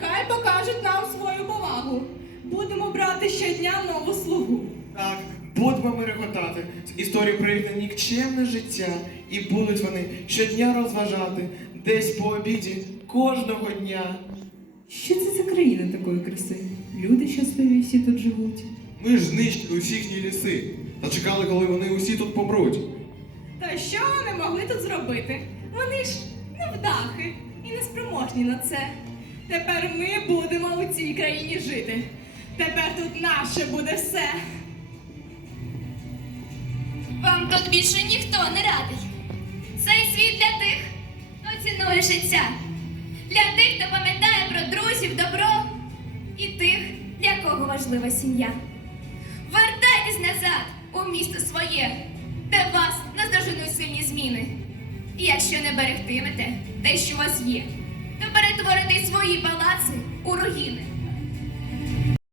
нехай покажуть нам свою повагу. Будемо брати щодня нову слугу. Так, будемо ми реготати з історії про їхнє нікчемне життя, і будуть вони щодня розважати десь по обіді кожного дня. Що це за країна такої краси? Люди щасливі всі тут живуть. Ми ж знищили усі їхні ліси та чекали, коли вони усі тут помруть. Та що вони могли тут зробити? Вони ж невдахи і неспроможні на це. Тепер ми будемо у цій країні жити. Тепер тут наше буде все. Вам тут більше ніхто не радий. Цей світ для тих, хто цінує життя, для тих, хто пам'ятає про друзів, добро, і тих, для кого важлива сім'я. Вертайтесь назад у місто своє, де вас наздоженуть сильні зміни. І якщо не берегтимете те, що у вас є, то перетворите свої палаци у руїни.